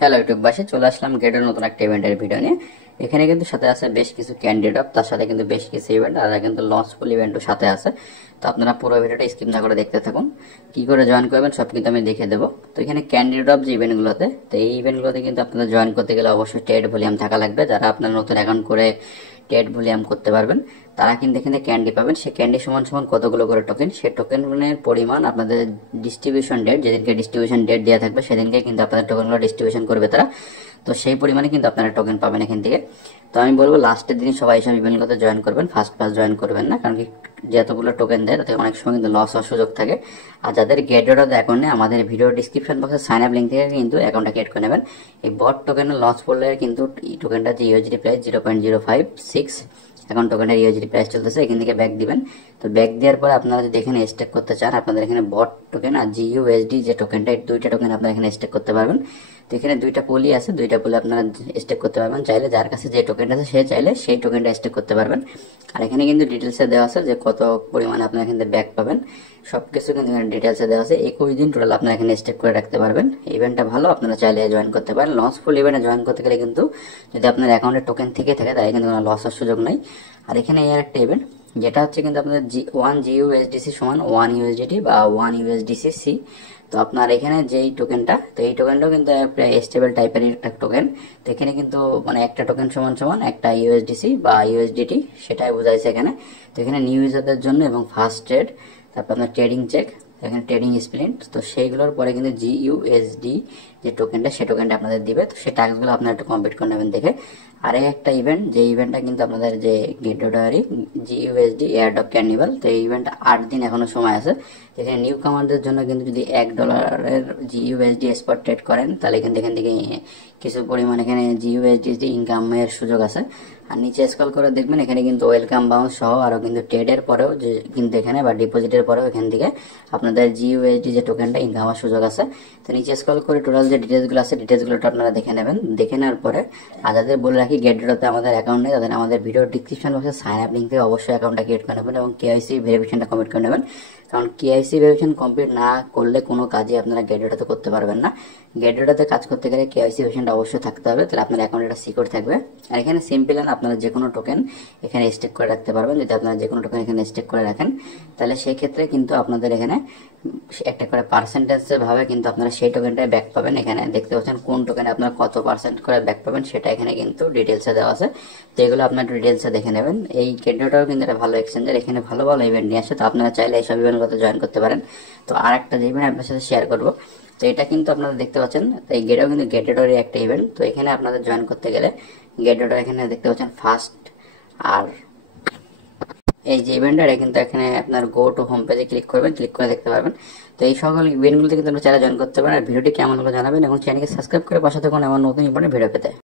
Hello ইউটিউববাসী, চলে আসলাম গেটের নতুন একটা ইভেন্টের ভিডিও নিয়ে। এখানে কিন্তু সাথে আছে বেশ কিছু ক্যান্ডিডেট, তার সাথে কিন্তু বেশ কিছু ইভেন্ট, আর কিন্তু লঞ্চফুল ইভেন্টও সাথে আছে। তো আপনারা পুরো ভিডিওটা স্কিপ না করে দেখতে থাকুন। কি করে জয়েন করবেন সব কিন্তু আমি দেখে দেবো। তো এখানে ক্যান্ডিডেট অফ যে ইভেন্টগুলোতে, তো এই ইভেন্টগুলোতে কিন্তু আপনাদের জয়েন করতে গেলে অবশ্যই টেড ভলিউম থাকা লাগবে। যারা আপনার নতুন অ্যাকাউন্ট করে টেড ভলিউম করতে পারবেন তারা কিন্তু এখানে ক্যান্ডি পাবেন। সেই ক্যান্ডি সমান সমান কতগুলো করে টোকেন, সেই টোকেনের পরিমাণ আপনাদের ডিস্ট্রিবিউশন ডেট, যেদিনকে ডিস্ট্রিবিউশন ডেট দেওয়া থাকবে সেদিনকে কিন্তু আপনাদের টোকেনগুলো ডিস্ট্রিবিউশন করবে তারা। তো সেই পরিমাণে কিন্তু আপনারা টোকেন পাবেন এখান থেকে। তো আমি বলবো লাস্টের দিন সবাই এইসব ইভেন্টগুলোতে জয়েন করবেন, ফার্স্ট জয়েন করবেন না, কারণ কি যতগুলো টোকেন দেয় তাতে অনেক সময় কিন্তু লস হওয়ার সুযোগ থাকে। আর যাদের গেটেড অ্যাকাউন্টে আমাদের ভিডিও ডিসক্রিপশন বক্সে সাইন আপ লিঙ্ক থেকে কিন্তু অ্যাকাউন্টটা ক্রিয়েট করে নেবেন। এই বট টোকেনের লস পড়লে কিন্তু এই টোকেনটা যে ইউএসডি প্রাইস 0.056 এখন টোকেনের ইউএসডি প্রাইস চলতেছে, এখান থেকে ব্যাক দিবেন। তো ব্যাক দেওয়ার পর আপনারা যদি এখানে স্টেক করতে চান, আপনাদের এখানে বট টোকেন আর জিইউএসডি যে টোকেনটা, এই দুইটা টোকেন আপনারা এখানে স্টেক করতে পারবেন। তো এখানে দুইটা পুলি আছে, দুইটা পুলে আপনারা স্টেক করতে পারবেন। চাইলে যার কাছে যে টোকেনটা আছে সে চাইলে সেই টোকেনটা স্টেক করতে পারবেন। আর এখানে কিন্তু ডিটেলসে দেওয়া আছে যে কত পরিমাণে আপনারা এখানে ব্যাক পাবেন, সবকিছু কিন্তু এখানে ডিটেলসে দেওয়া আছে। 21 দিন টোটাল আপনারা এখানে স্টেক করে রাখতে পারবেন। ইভেন্টটা ভালো, আপনারা চাইলে জয়েন করতে পারেন। লসফুল ইভেন্টে জয়েন করতে গেলে কিন্তু যদি আপনার অ্যাকাউন্টে টোকেন থেকে থাকে তাহলে কিন্তু কোনো লসের সুযোগ নাই। আর এখানে এর একটা ইভেন্ট যেটা হচ্ছে কিন্তু আপনাদের 1 জিইউএসডিসি সমান 1 ইউএসডিটি বা 1 ইউএসডিসি সি। তো আপনার এখানে যেই টোকেনটা, তো এই টোকেনটাও কিন্তু প্রায় স্টেবল টাইপের একটা টোকেন। তো এখানে কিন্তু মানে একটা টোকেন সমান সমান একটা ইউএসডিসি বা ইউএসডিটি, সেটাই বোঝাইছে এখানে। তো এখানে নিউ ইউজারদের জন্য এবং ফার্স্ট ট্রেড, তারপর আপনার ট্রেডিং চেক, এখানে ট্রেডিং স্প্লিন্ট, তো সেইগুলোর পরে কিন্তু জিইউএসডি যে টোকেনটা, সেই টোকেনটা আপনাদের দিবে। তো সেই টাস্কগুলো আপনারা একটু কমপ্লিট করে নেবেন দেখে। আর একটা ইভেন্ট, যে ইভেন্টটা কিন্তু আপনাদের যে গেটওয়ারি জিইউএসডি এয়ারড্রপ ক্যার্নিভাল, তো এই ইভেন্টটা 8 দিন এখনো সময় আছে। এখানে নিউ কামারদের জন্য কিন্তু যদি $1 জিইউএসডি স্পট ট্রেড করেন তাহলে কিন্তু এখান থেকে কিছু পরিমাণ এখানে জিইউএসডি ইনকামের সুযোগ আছে। আর নিচে স্ক্রল করে দেখবেন এখানে কিন্তু ওয়েলকাম বাউন্স সহ আরো কিন্তু ট্রেডের পরেও যে কিন্তু এখানে বা ডিপোজিটের পরেও এখান থেকে আপনাদের জিইউএসডি যে টোকেনটা ইনকাম হওয়ার সুযোগ আছে। তো নিচে স্ক্রল করে টোটাল যে ডিটেলসগুলো আছে, ডিটেলসগুলো আপনারা দেখে নেবেন। দেখে নেওয়ার পরে আর যাদের বলে রাখি গেটডোতে আমাদের অ্যাকাউন্ট নেই, তাদের আমাদের ভিডিও ডিসক্রিপশন বক্সে সাইন আপ লিঙ্ক থেকে অবশ্যই অ্যাকাউন্টটা ক্রিয়েট করে নেবেন এবং কেআইসি ভেরিফিকেশনটা কমপ্লিট করে নেবেন। কারণ কেআইসি ভেরিফিকেশন কমপ্লিট না করলে কোনো কাজই আপনারা গেটডোতে করতে পারবেন না। গেটডোতে কাজ করতে গেলে কেআইসি ভেরিফিকেশনটা অবশ্যই থাকতে হবে, তাহলে আপনার অ্যাকাউন্টটা সিকিউর থাকবে। আর এখানে সিম্পল আপনারা যে কোনো টোকেন এখানে স্টেক করে রাখতে পারবেন। যদি আপনারা যে কোনো টোকেন এখানে স্টেক করে রাখেন তাহলে সেই ক্ষেত্রে কিন্তু আপনাদের এখানে একটা করে পার্সেন্টেজ ভাবে কিন্তু আপনারা সেই টোকেনটাই ব্যাক পাবেন। এখানে দেখতে পাচ্ছেন কোন টোকেনে আপনারা কত পার্সেন্ট করে ব্যাক পাবেন সেটা এখানে কিন্তু ডিটেলসে দেওয়া আছে। তো এগুলো আপনার ডিটেলসে দেখে নেবেন। এই গেটওটাও কিন্তু একটা ভালো এক্সচেঞ্জার, এখানে ভালো ভালো ইভেন্ট নিয়ে আসে। তো আপনারা চাইলে এইসব ইভেন্টগুলোতে জয়েন করতে পারেন। তো আর একটা যে ইভেন্ট আপনার সাথে শেয়ার করবো, তো এটা কিন্তু আপনারা দেখতে পাচ্ছেন এই গেটও কিন্তু গেটেডরই একটা ইভেন্ট। তো এখানে আপনাদের জয়েন করতে গেলে গেটেডর এখানে দেখতে পাচ্ছেন ফার্স্ট, আর এই যে ইভেন্টটা কিন্তু এখানে আপনার গো টু হোম পেজে ক্লিক করবেন, ক্লিক করে দেখতে পারবেন। তো এই সকল ইভেন্টগুলোতে কিন্তু আপনারা চাইলে জয়েন করতে পারেন। আর ভিডিওটি কেমন হলো জানাবেন এবং চ্যানেলকে সাবস্ক্রাইব করে পাশে থাকুন এমন নতুন ইভেন্টের ভিডিও পেতে।